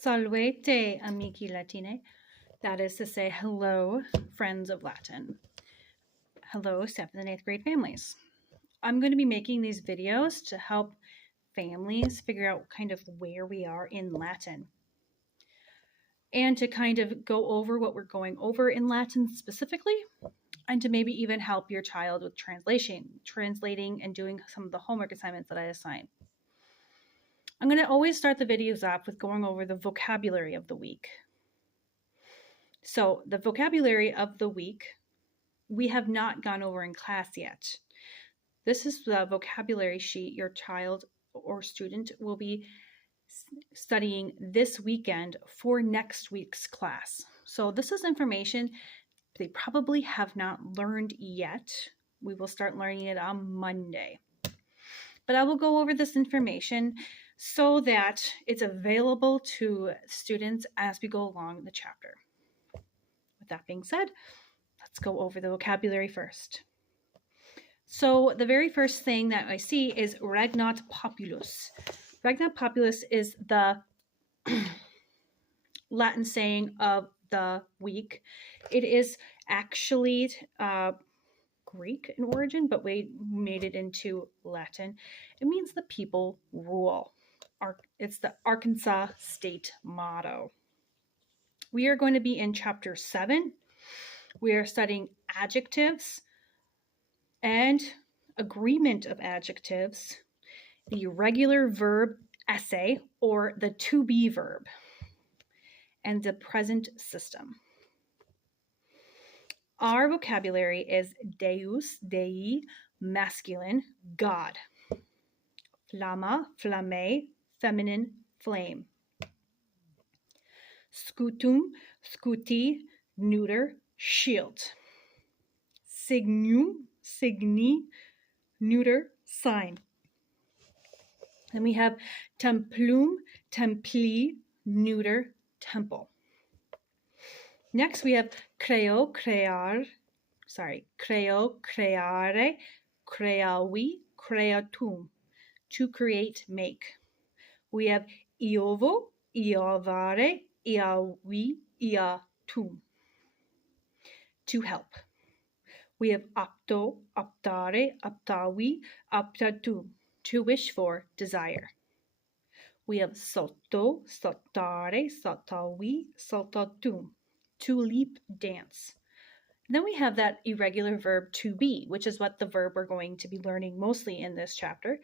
Salvete, amici Latine. That is to say, hello, friends of Latin. Hello, 7th and 8th grade families. I'm going to be making these videos to help families figure out kind of where we are in Latin and to kind of go over what we're going over in Latin specifically, and to maybe even help your child with translating and doing some of the homework assignments that I assign. I'm going to always start the videos off with going over the vocabulary of the week. So the vocabulary of the week, we have not gone over in class yet. This is the vocabulary sheet your child or student will be studying this weekend for next week's class. So this is information they probably have not learned yet. We will start learning it on Monday. But I will go over this information so that it's available to students as we go along the chapter. With that being said, let's go over the vocabulary first. So the very first thing that I see is regnat populus. Regnat populus is the Latin saying of the week. It is actually Greek in origin, but we made it into Latin. It means the people rule. It's the Arkansas state motto. We are going to be in chapter 7. We are studying adjectives and agreement of adjectives, the irregular verb esse or the to be verb, and the present system. Our vocabulary is deus, dei, masculine, God. Flamma, flamme, feminine, flame. Scutum, scuti, neuter, shield. Signum, signi, neuter, sign. Then we have templum, templi, neuter, temple. Next we have creo, creare, creavi, creatum, to create, make. We have iovo, iovare, iavi, iatum, to help. We have apto, aptare, aptavi, aptatum, to wish for, desire. We have sotto, sottare, sottavi, sottatum, to leap, dance. And then we have that irregular verb to be, which is what the verb we're going to be learning mostly in this chapter.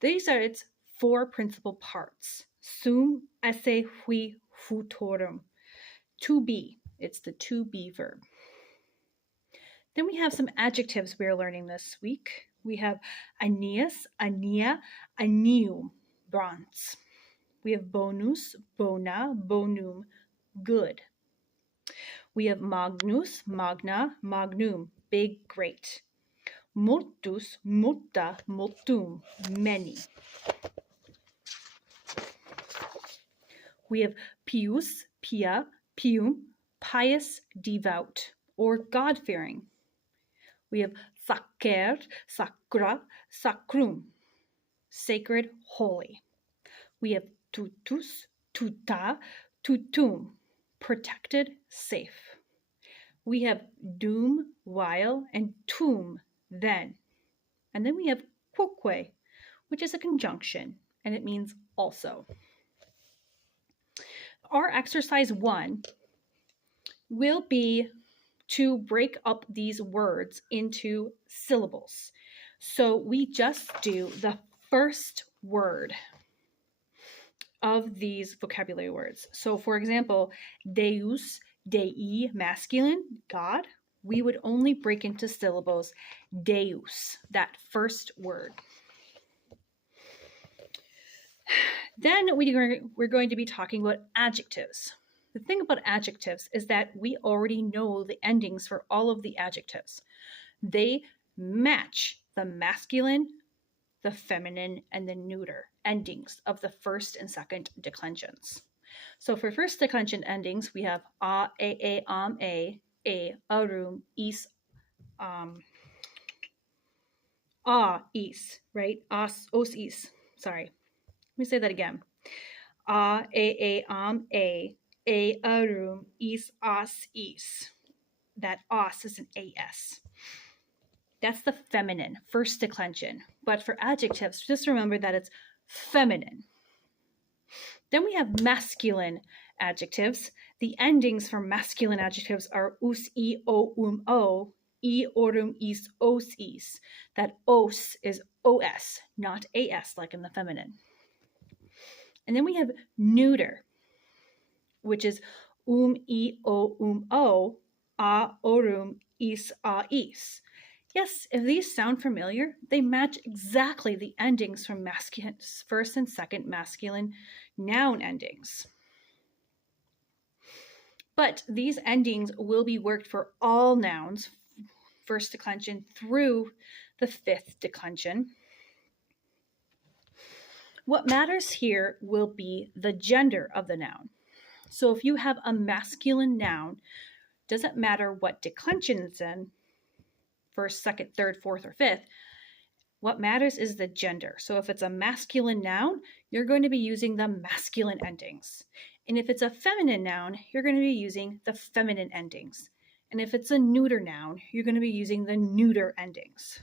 These are its 4 principal parts. Sum, esse, hui, futorum. To be, it's the to be verb. Then we have some adjectives we're learning this week. We have aeneas, aenea, aeneum, bronze. We have bonus, bona, bonum, good. We have magnus, magna, magnum, big, great. Multus, multa, multum, many. We have pius, pia, pium, pious, devout, or God-fearing. We have sacer, sacra, sacrum, sacred, holy. We have tutus, tuta, tutum, protected, safe. We have dum, while, and tum, then. And then we have quoque, which is a conjunction, and it means also. Our exercise 1 will be to break up these words into syllables. So we just do the first word of these vocabulary words. So for example, deus, dei, masculine, God, we would only break into syllables deus, that first word. Then we're going to be talking about adjectives. The thing about adjectives is that we already know the endings for all of the adjectives. They match the masculine, the feminine, and the neuter endings of the first and second declensions. So for first declension endings, we have a, arum, is, is, right? Os, is. Sorry. Let me say that again. a, arum, is, as, is. That os is an as. That's the feminine, first declension. But for adjectives, just remember that it's feminine. Then we have masculine adjectives. The endings for masculine adjectives are us, I, o, I, orum, is, os, is. That os is os, not as like in the feminine. And then we have neuter, which is I, o, a, orum, is, a, is. Yes, if these sound familiar, they match exactly the endings from masculine, first and second masculine noun endings. But these endings will be worked for all nouns, first declension through the fifth declension. What matters here will be the gender of the noun. So if you have a masculine noun, doesn't matter what declension it's in, first, second, third, fourth, or fifth, what matters is the gender. So if it's a masculine noun, you're going to be using the masculine endings. And if it's a feminine noun, you're going to be using the feminine endings. And if it's a neuter noun, you're going to be using the neuter endings.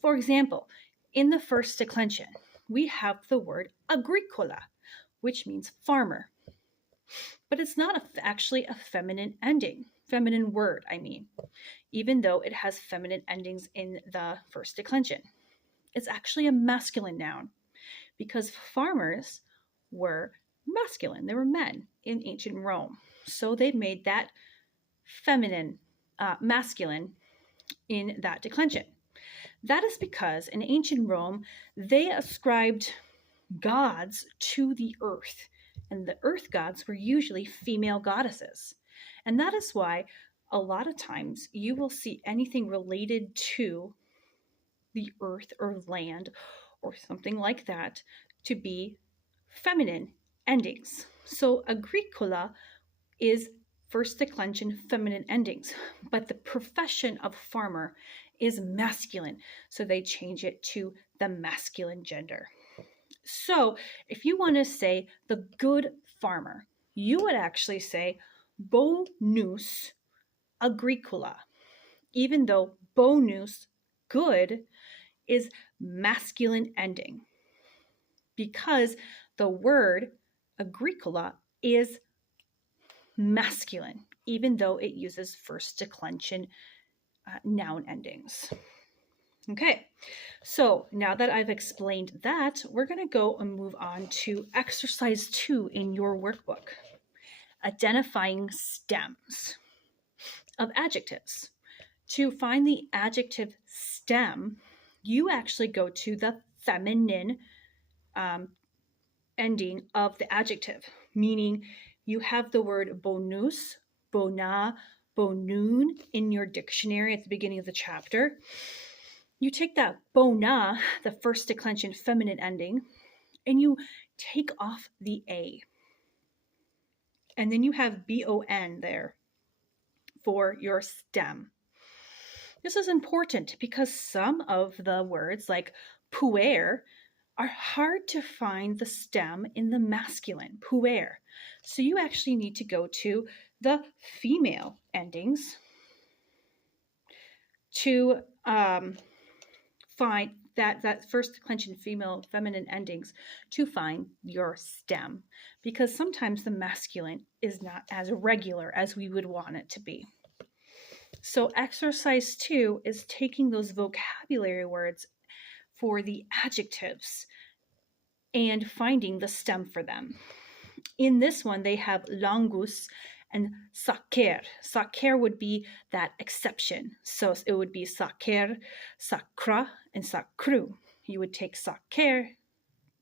For example, in the first declension, we have the word agricola, which means farmer. But it's not actually a feminine ending, feminine word, even though it has feminine endings in the first declension. It's actually a masculine noun because farmers were masculine. They were men in ancient Rome. So they made that feminine, masculine in that declension. That is because in ancient Rome, they ascribed gods to the earth, and the earth gods were usually female goddesses. And that is why a lot of times you will see anything related to the earth or land or something like that to be feminine endings. So agricola is first declension feminine endings, but the profession of farmer is masculine. So they change it to the masculine gender. So if you want to say the good farmer, you would actually say bonus agricola, even though bonus, good, is masculine ending, because the word agricola is masculine, even though it uses first declension noun endings. Okay, so now that I've explained that, we're going to go and move on to exercise 2 in your workbook, identifying stems of adjectives. To find the adjective stem, you actually go to the feminine ending of the adjective, meaning you have the word bonus, bona, bonun in your dictionary at the beginning of the chapter. You take that bona, the first declension feminine ending, and you take off the A. And then you have bon there for your stem. This is important because some of the words like puer are hard to find the stem in the masculine, puer. So you actually need to go to the female endings to find that first declension feminine endings to find your stem, because sometimes the masculine is not as regular as we would want it to be. So exercise 2 is taking those vocabulary words for the adjectives and finding the stem for them. In this one, they have langus and sacer. Sacer would be that exception. So it would be sacer, sacra, and sacru. You would take sacer,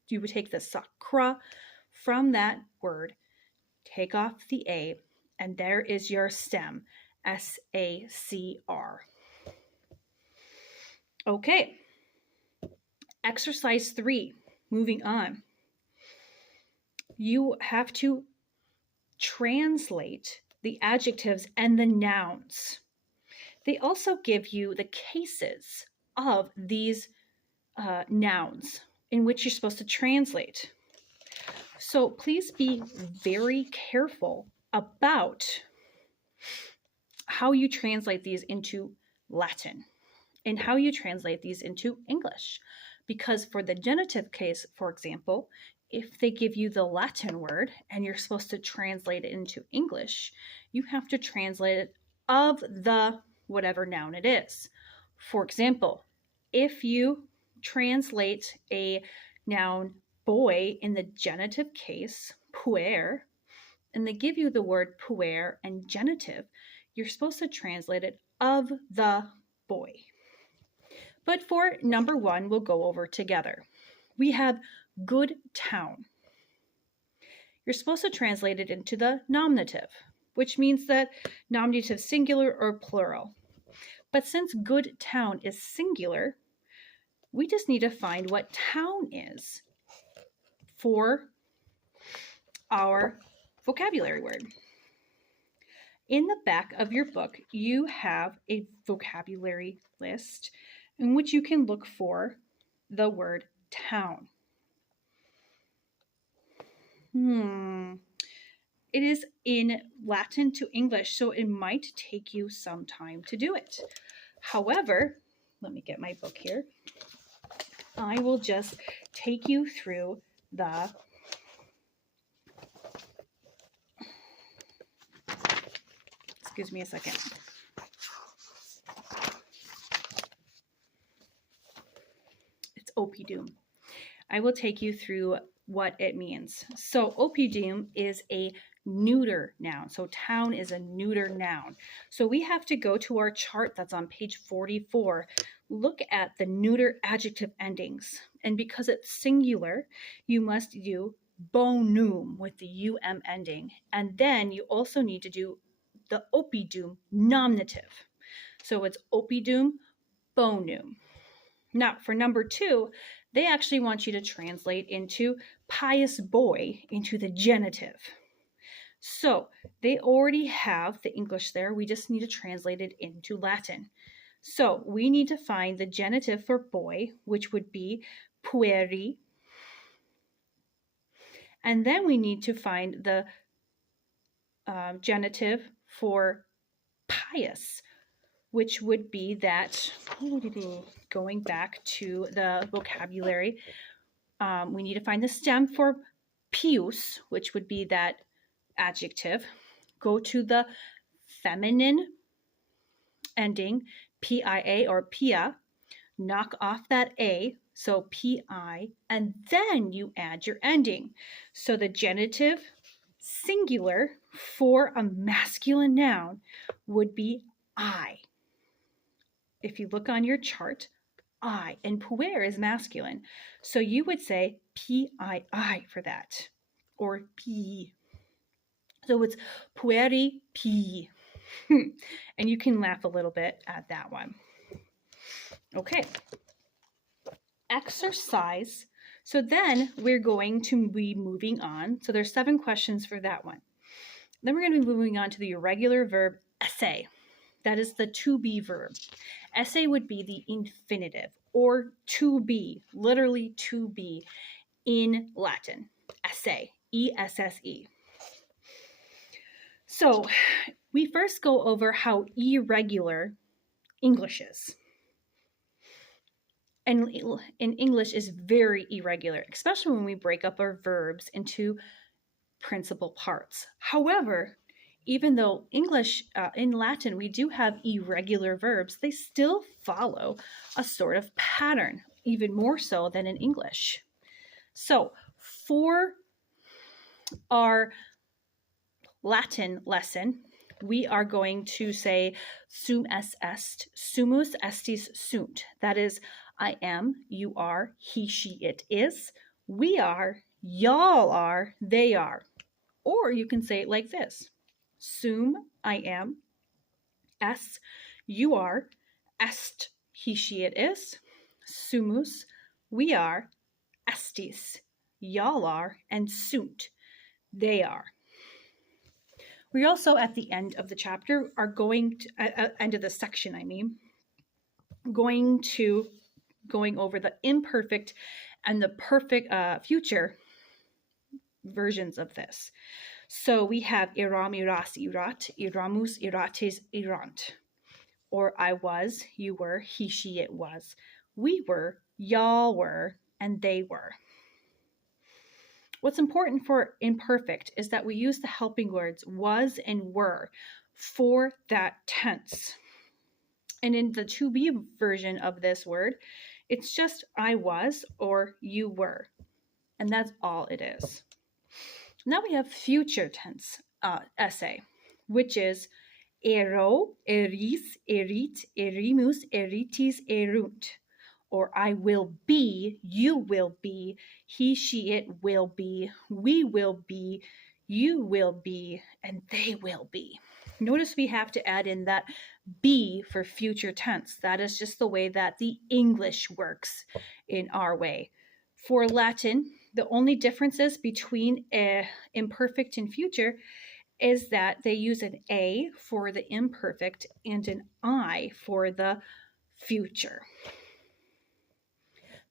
you would take the sacra from that word, take off the A, and there is your stem, S-A-C-R. Okay, exercise 3, moving on. You have to translate the adjectives and the nouns. They also give you the cases of these nouns in which you're supposed to translate. So please be very careful about how you translate these into Latin and how you translate these into English. Because for the genitive case, for example, if they give you the Latin word and you're supposed to translate it into English, you have to translate it of the whatever noun it is. For example, if you translate a noun boy in the genitive case, puer, and they give you the word puer and genitive, you're supposed to translate it of the boy. But for number one, we'll go over together. We have good town. You're supposed to translate it into the nominative, which means that nominative singular or plural. But since good town is singular, we just need to find what town is for our vocabulary word. In the back of your book, you have a vocabulary list in which you can look for the word town. It is in Latin to English, so it might take you some time to do it. However, let me get my book here. I will just take you through the excuse me a second. It's oppidum. I will take you through what it means. So oppidum is a neuter noun. So town is a neuter noun. So we have to go to our chart that's on page 44, look at the neuter adjective endings. And because it's singular, you must do bonum with the um ending. And then you also need to do the oppidum nominative. So it's oppidum bonum. Now, for number two, they actually want you to translate into pious boy into the genitive. So they already have the English there. We just need to translate it into Latin. So we need to find the genitive for boy, which would be pueri. And then we need to find the genitive for pious, which would be that, going back to the vocabulary, we need to find the stem for pius, which would be that adjective. Go to the feminine ending, pia or pia, knock off that a, so pi, and then you add your ending. So the genitive singular for a masculine noun would be I. If you look on your chart, I, and puer is masculine. So you would say pii for that, or p. So it's pueri p. And you can laugh a little bit at that one. Okay. Exercise. So then we're going to be moving on. So there's 7 questions for that one. Then we're going to be moving on to the irregular verb esse. That is the to be verb. Esse would be the infinitive, or to be, literally to be in Latin. Esse, E-S-S-E. So we first go over how irregular English is. And in English is very irregular, especially when we break up our verbs into principal parts. However, even though English, in Latin, we do have irregular verbs, they still follow a sort of pattern, even more so than in English. So for our Latin lesson, we are going to say sum est, sumus estis sunt. That is, I am, you are, he, she, it is, we are, y'all are, they are. Or you can say it like this. Sum, I am, est, you are, est, he, she, it is, sumus, we are, estis, y'all are, and sunt, they are. We also, at the end of the chapter, are going to, end of the section, going over the imperfect and the perfect future versions of this. So we have Iram, Iras, Irat, Iramus, Irates, Irant. Or I was, you were, he, she, it was. We were, y'all were, and they were. What's important for imperfect is that we use the helping words was and were for that tense. And in the to be version of this word, it's just I was or you were. And that's all it is. Now we have future tense essay, which is ero, eris, erit, erimus, eritis, erunt. Or I will be, you will be, he, she, it will be, we will be, you will be, and they will be. Notice we have to add in that be for future tense. That is just the way that the English works in our way. For Latin, the only differences between imperfect and future is that they use an A for the imperfect and an I for the future.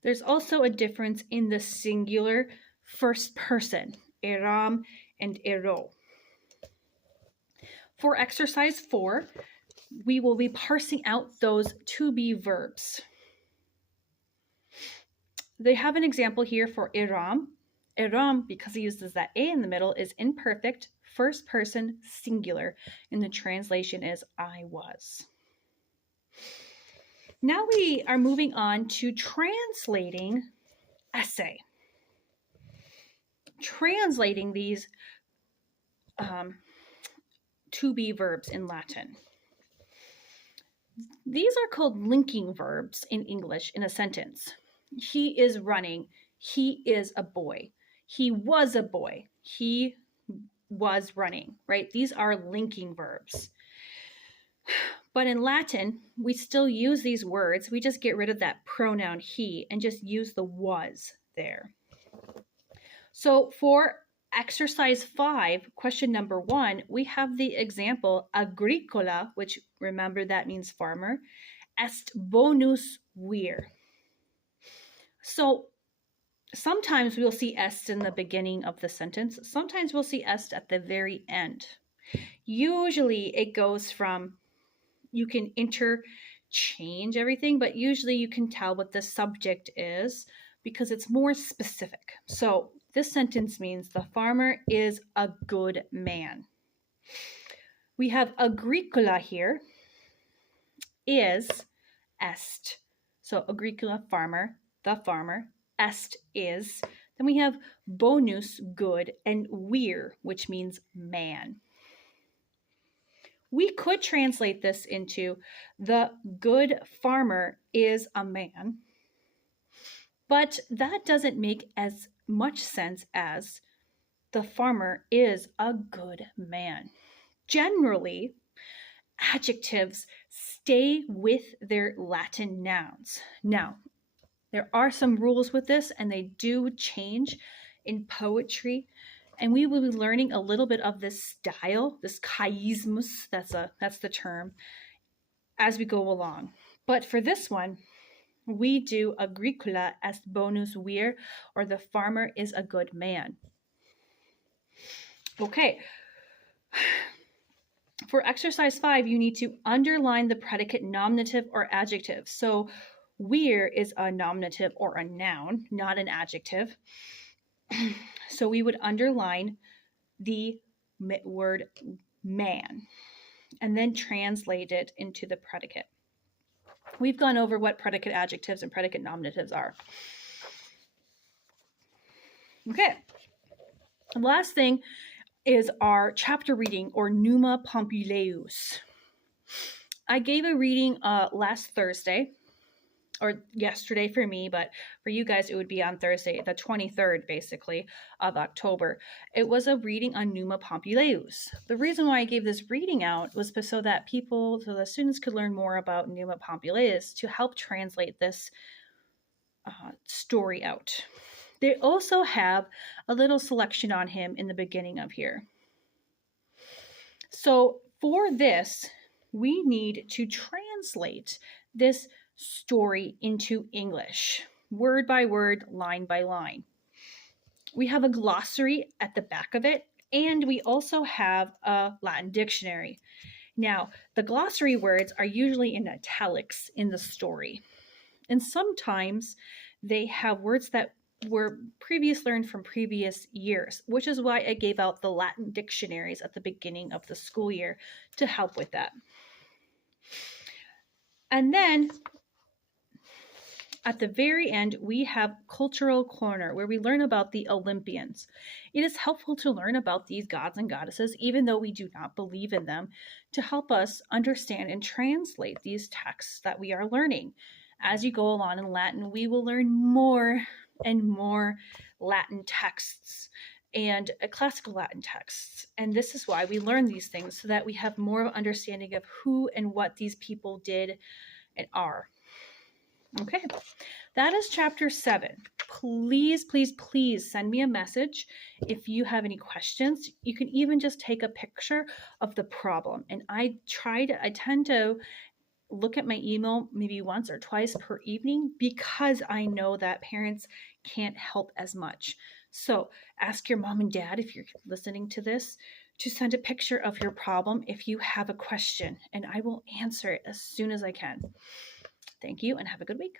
There's also a difference in the singular first person, eram and ero. For exercise 4, we will be parsing out those to be verbs. They have an example here for eram. Eram, because he uses that A in the middle, is imperfect, first person, singular, and the translation is I was. Now we are moving on to translating essay. Translating these to be verbs in Latin. These are called linking verbs in English in a sentence. He is running. He is a boy. He was a boy. He was running, right? These are linking verbs. But in Latin, we still use these words. We just get rid of that pronoun he and just use the was there. So for exercise 5, question number 1, we have the example agricola, which remember that means farmer, est bonus vir. So sometimes we'll see est in the beginning of the sentence. Sometimes we'll see est at the very end. Usually it goes from, you can interchange everything, but usually you can tell what the subject is because it's more specific. So this sentence means the farmer is a good man. We have agricola here, is, est. So agricola, farmer, the farmer, est is. Then we have bonus, good, and vir, which means man. We could translate this into the good farmer is a man, but that doesn't make as much sense as the farmer is a good man. Generally, adjectives stay with their Latin nouns. Now, there are some rules with this, and they do change in poetry. And we will be learning a little bit of this style, this chiasmus, that's the term, as we go along. But for this one, we do agricola est bonus vir, or the farmer is a good man. Okay. For exercise 5, you need to underline the predicate nominative or adjective. So vir is a nominative or a noun, not an adjective. So we would underline the word man and then translate it into the predicate. We've gone over what predicate adjectives and predicate nominatives are. Okay. The last thing is our chapter reading, or Numa Pompilius. I gave a reading last Thursday, or yesterday for me, but for you guys, it would be on Thursday, the 23rd, basically, of October. It was a reading on Numa Pompilius. The reason why I gave this reading out was so that the students could learn more about Numa Pompilius to help translate this story out. They also have a little selection on him in the beginning of here. So for this, we need to translate this story into English, word by word, line by line. We have a glossary at the back of it, and we also have a Latin dictionary. Now, the glossary words are usually in italics in the story, and sometimes they have words that were previously learned from previous years, which is why I gave out the Latin dictionaries at the beginning of the school year to help with that. And then at the very end, we have Cultural Corner, where we learn about the Olympians. It is helpful to learn about these gods and goddesses, even though we do not believe in them, to help us understand and translate these texts that we are learning. As you go along in Latin, we will learn more and more Latin texts and classical Latin texts. And this is why we learn these things, so that we have more of an understanding of who and what these people did and are. Okay, that is chapter 7. Please, please, please send me a message if you have any questions. You can even just take a picture of the problem. And I tend to look at my email maybe once or twice per evening, because I know that parents can't help as much. So ask your mom and dad, if you're listening to this, to send a picture of your problem if you have a question, and I will answer it as soon as I can. Thank you and have a good week.